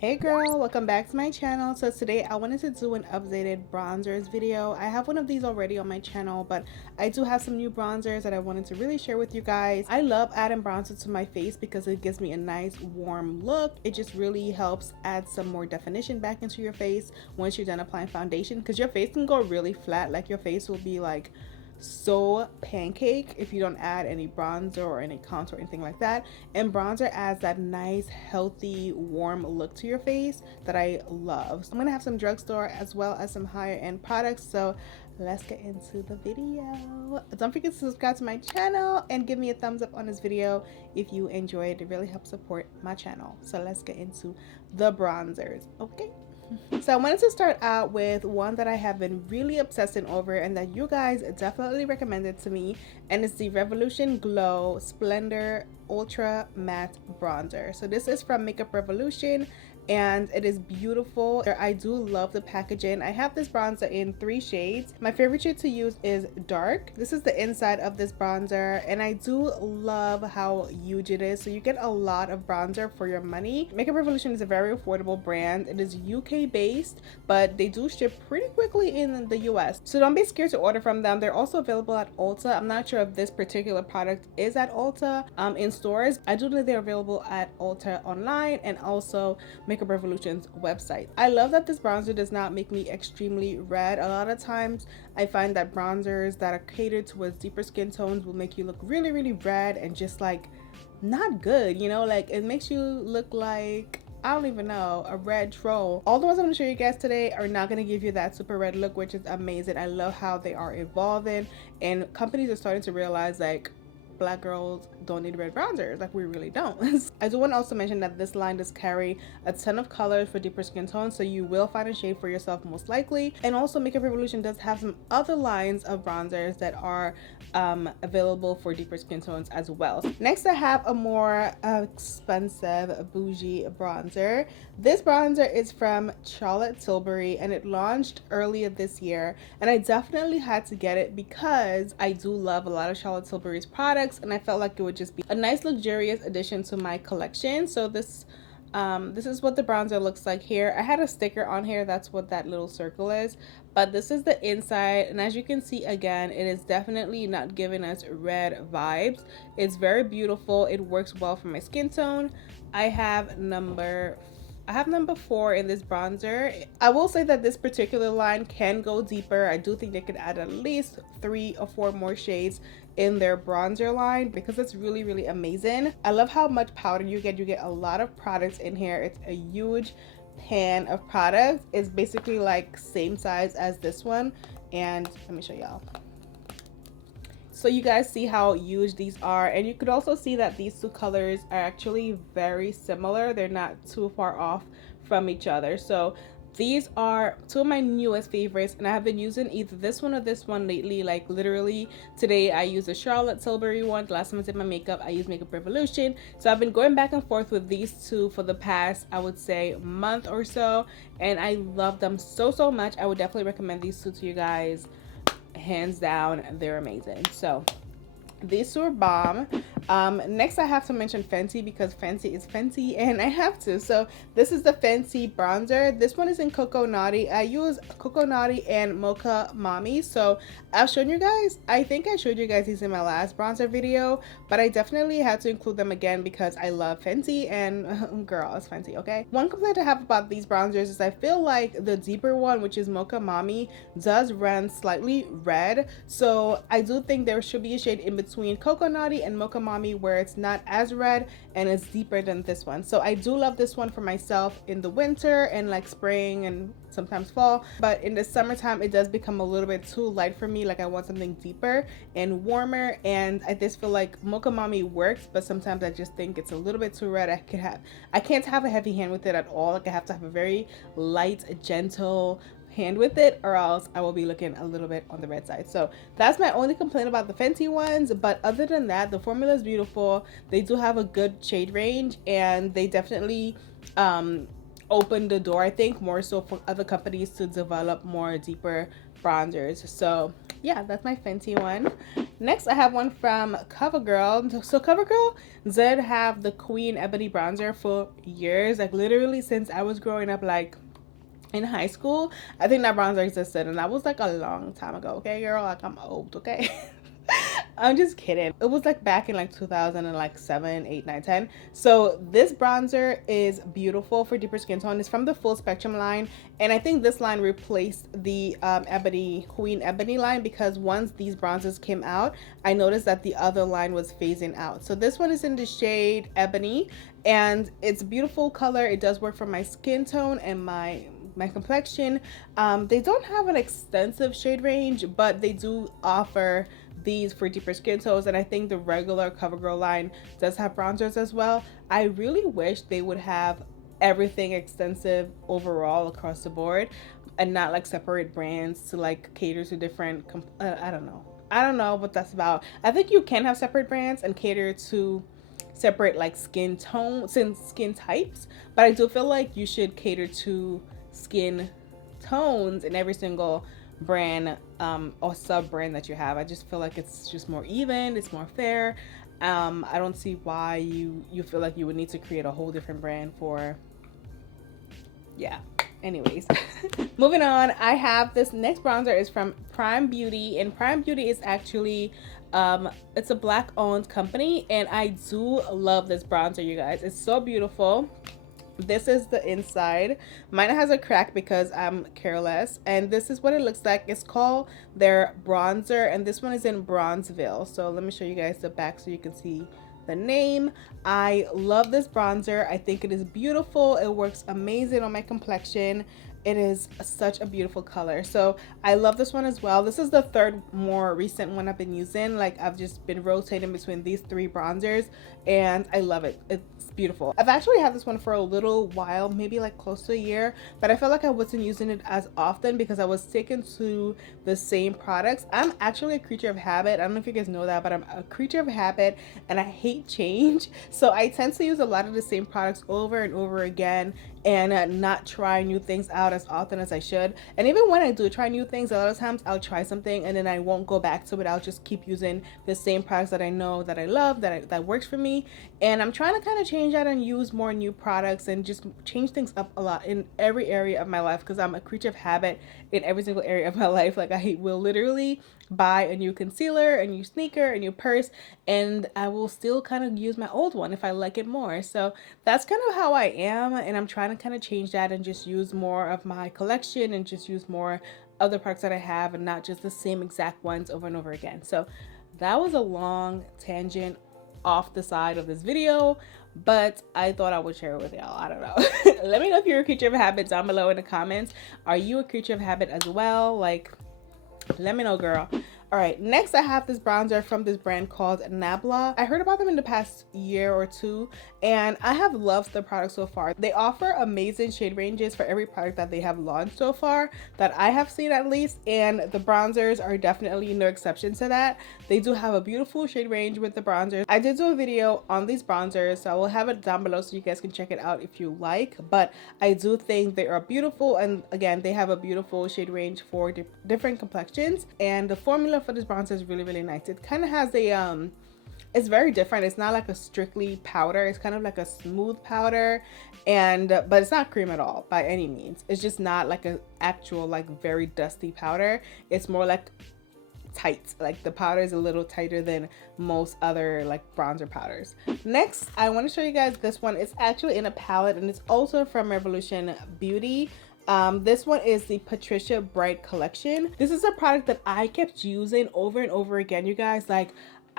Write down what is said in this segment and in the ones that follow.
Hey girl, welcome back to my channel. So today I wanted to do an updated bronzers video. I have one of these already on my channel, but I do have some new bronzers that I wanted to really share with you guys. I love adding bronzer to my face because it gives me a nice warm look. It just really helps add some more definition back into your face once you're done applying foundation, because your face can go really flat. Like your face will be like so pancake if you don't add any bronzer or any contour or anything like that. And bronzer adds that nice healthy warm look to your face that I love. So I'm gonna have some drugstore as well as some higher end products, so let's get into the video. Don't forget to subscribe to my channel and give me a thumbs up on this video if you enjoyed. It really helps support my channel. So let's get into the bronzers, okay? So I wanted to start out with one that I have been really obsessing over and that you guys definitely recommended to me, and it's the Revolution Glow Splendor Ultra Matte Bronzer. So this is from Makeup Revolution and it is beautiful. I do love the packaging. I have this bronzer in 3 shades. My favorite shade to use is dark. This is the inside of this bronzer and I do love how huge it is, so you get a lot of bronzer for your money. Makeup Revolution is a very affordable brand. It is UK based, but they do ship pretty quickly in the US, so don't be scared to order from them. They're also available at Ulta. I'm not sure if this particular product is at Ulta in stores. I do know they're available at Ulta online and also Makeup Revolution's website. I love that this bronzer does not make me extremely red. A lot of times I find that bronzers that are catered towards deeper skin tones will make you look really red and just like not good, you know, like it makes you look like, I don't even know, a red troll. All the ones I'm going to show you guys today are not going to give you that super red look, which is amazing. I love how they are evolving and companies are starting to realize like Black girls don't need red bronzers, like we really don't. I do want to also mention that this line does carry a ton of colors for deeper skin tones, so you will find a shade for yourself most likely. And also Makeup Revolution does have some other lines of bronzers that are available for deeper skin tones as well. Next I have a more expensive bougie bronzer. This bronzer is from Charlotte Tilbury and it launched earlier this year, and I definitely had to get it because I do love a lot of Charlotte Tilbury's products and I felt like it would just be a nice luxurious addition to my collection. So this is what the bronzer looks like here. I had a sticker on here, that's what that little circle is, but this is the inside, and as you can see, again, it is definitely not giving us red vibes. It's very beautiful. It works well for my skin tone. I have number 4 in this bronzer. I will say that this particular line can go deeper. I do think they could add at least 3 or 4 more shades in their bronzer line because it's really amazing. I love how much powder you get. You get a lot of products in here. It's a huge pan of products. It's basically like same size as this one, and let me show y'all. So you guys see how huge these are, and you could also see that these 2 colors are actually very similar. They're not too far off from each other. So these are 2 of my newest favorites, and I have been using either this one or this one lately. Like literally today I used a Charlotte Tilbury one. The last time I did my makeup I used Makeup Revolution, so I've been going back and forth with these 2 for the past, I would say, month or so, and I love them so much. I would definitely recommend these 2 to you guys. Hands down, they're amazing. So these 2 are bomb. Next I have to mention Fenty because Fenty is Fenty and I have to. So this is the Fenty bronzer. This one is in Cocoa Naughty. I use Cocoa Naughty and Mocha Mommy. So I've shown you guys, I think I showed you guys these in my last bronzer video, but I definitely had to include them again because I love Fenty and girl, it's Fenty, okay? One complaint I have about these bronzers is I feel like the deeper one, which is Mocha Mommy, does run slightly red. So I do think there should be a shade in between Cocoa Naughty and Mocha Mommy where it's not as red and it's deeper than this one. So I do love this one for myself in the winter and like spring and sometimes fall, but in the summertime it does become a little bit too light for me. Like I want something deeper and warmer, and I just feel like Mocha Mommy works, but sometimes I just think it's a little bit too red. I can't have a heavy hand with it at all. Like I have to have a very light, gentle hand with it, or else I will be looking a little bit on the red side. So that's my only complaint about the Fenty ones, but other than that, the formula is beautiful. They do have a good shade range, and they definitely open the door, I think, more so for other companies to develop more deeper bronzers. So yeah, that's my Fenty one. Next, I have one from CoverGirl. So CoverGirl did have the Queen Ebony bronzer for years, like literally since I was growing up, like in high school. I think that bronzer existed, and that was like a long time ago. Okay, girl, like I'm old. Okay. I'm just kidding. It was like back in like 2007, 8, 9, 10. So this bronzer is beautiful for deeper skin tone. It's from the Full Spectrum line, and I think this line replaced the Queen Ebony line, because once these bronzers came out, I noticed that the other line was phasing out. So this one is in the shade Ebony, and it's a beautiful color. It does work for my skin tone and my complexion. They don't have an extensive shade range, but they do offer these for deeper skin tones, and I think the regular CoverGirl line does have bronzers as well. I really wish they would have everything extensive overall across the board, and not like separate brands to like cater to different I don't know what that's about. I think you can have separate brands and cater to separate like skin tones and skin types, but I do feel like you should cater to skin tones in every single brand or sub brand that you have. I just feel like it's just more even, it's more fair. I don't see why you feel like you would need to create a whole different brand for, yeah. Anyways, moving on, I have this next bronzer is from Prime Beauty, and Prime Beauty is actually it's a black owned company, and I do love this bronzer, you guys. It's so beautiful. This is the inside. Mine has a crack because I'm careless, and this is what it looks like. It's called their bronzer, and this one is in Bronzeville. So let me show you guys the back so you can see the name. I love this bronzer. I think it is beautiful. It works amazing on my complexion. It is such a beautiful color. So I love this one as well. This is the third more recent one I've been using. Like, I've just been rotating between these three bronzers, and I love it. It's beautiful. I've actually had this one for a little while, maybe like close to a year, but I felt like I wasn't using it as often because I was sticking to the same products. I'm actually a creature of habit. I don't know if you guys know that, but I'm a creature of habit, and I hate change. So I tend to use a lot of the same products over and over again, and not try new things out as often as I should. And even when I do try new things, a lot of times I'll try something and then I won't go back to it. I'll just keep using the same products that I know that I love, that works for me. And I'm trying to kind of change that and use more new products and just change things up a lot in every area of my life, because I'm a creature of habit in every single area of my life. Like, I will literally buy a new concealer, a new sneaker, a new purse, and I will still kind of use my old one if I like it more. So that's kind of how I am, and I'm trying to kind of change that and just use more of my collection and just use more of the products that I have and not just the same exact ones over and over again. So that was a long tangent off the side of this video, but I thought I would share it with y'all. I don't know. Let me know if you're a creature of habit down below in the comments. Are you a creature of habit as well? Like, let me know, girl. All right, next I have this bronzer from this brand called Nabla. I heard about them in the past year or two, and I have loved the product so far. They offer amazing shade ranges for every product that they have launched so far, that I have seen at least, and the bronzers are definitely no exception to that. They do have a beautiful shade range with the bronzers. I did do a video on these bronzers, so I will have it down below so you guys can check it out if you like, but I do think they are beautiful, and again, they have a beautiful shade range for different complexions, and the formula for this bronzer is really, really nice. It kind of has a it's very different. It's not like a strictly powder. It's kind of like a smooth powder, and but it's not cream at all by any means. It's just not like an actual like very dusty powder. It's more like tight. Like, the powder is a little tighter than most other like bronzer powders. Next, I want to show you guys this one. It's actually in a palette, and it's also from Revolution Beauty. This one is the Patricia Bright collection. This is a product that I kept using over and over again, you guys. Like,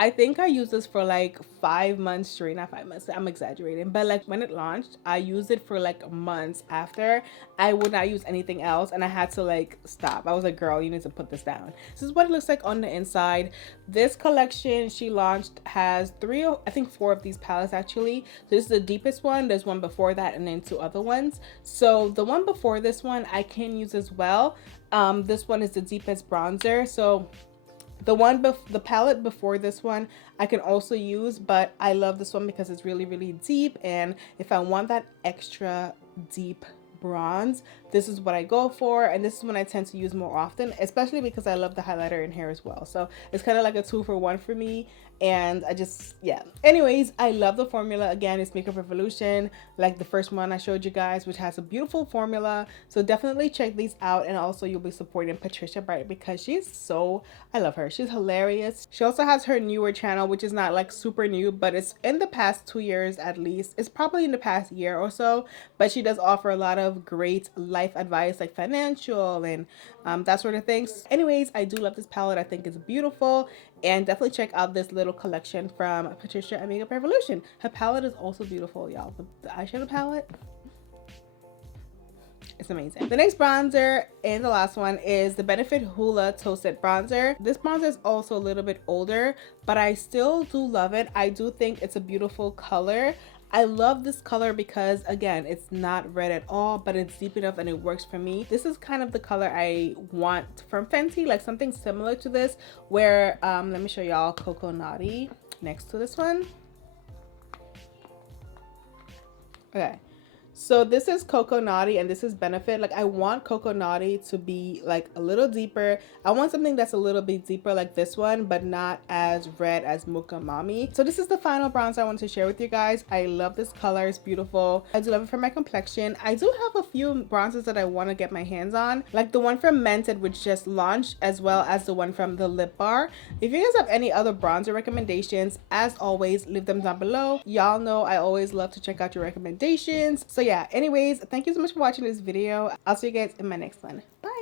I think I used this for like 5 months straight. Not 5 months, I'm exaggerating, but like when it launched, I used it for like months after. I would not use anything else, and I had to like stop. I was like, girl, you need to put this down. This is what it looks like on the inside. This collection she launched has I think 4 of these palettes actually. This is the deepest one. There's one before that, and then 2 other ones. So the one before this one I can use as well. This one is the deepest bronzer. So the palette before this one I can also use, but I love this one because it's really, really deep, and if I want that extra deep bronze, this is what I go for, and this is when I tend to use more often, especially because I love the highlighter in here as well. So it's kind of like a 2-for-1 for me, and I just, yeah. Anyways, I love the formula. Again, it's Makeup Revolution, like the first one I showed you guys, which has a beautiful formula. So definitely check these out, and also you'll be supporting Patricia Bright because she's so, I love her. She's hilarious. She also has her newer channel, which is not like super new, but it's in the past 2 years at least. It's probably in the past year or so, but she does offer a lot of great life advice, like financial and that sort of things. Anyways, I do love this palette. I think it's beautiful, and definitely check out this little collection from Patricia and Makeup Revolution. Her palette is also beautiful, y'all. The eyeshadow palette, it's amazing. The next bronzer and the last one is the Benefit Hoola Toasted Bronzer. This bronzer is also a little bit older, but I still do love it. I do think it's a beautiful color. I love this color because, again, it's not red at all, but it's deep enough and it works for me. This is kind of the color I want from Fenty, like something similar to this, where, let me show y'all Coco Naughty next to this one. Okay. So this is Coco Naughty and this is Benefit. Like, I want Coco Naughty to be like a little deeper. I want something that's a little bit deeper like this one, but not as red as Mocha Mommy. So this is the final bronzer I wanted to share with you guys. I love this color. It's beautiful. I do love it for my complexion. I do have a few bronzers that I want to get my hands on, like the one from Mented, which just launched, as well as the one from the Lip Bar. If you guys have any other bronzer recommendations, as always, leave them down below. Y'all know I always love to check out your recommendations. So yeah, anyways, thank you so much for watching this video. I'll see you guys in my next one. Bye.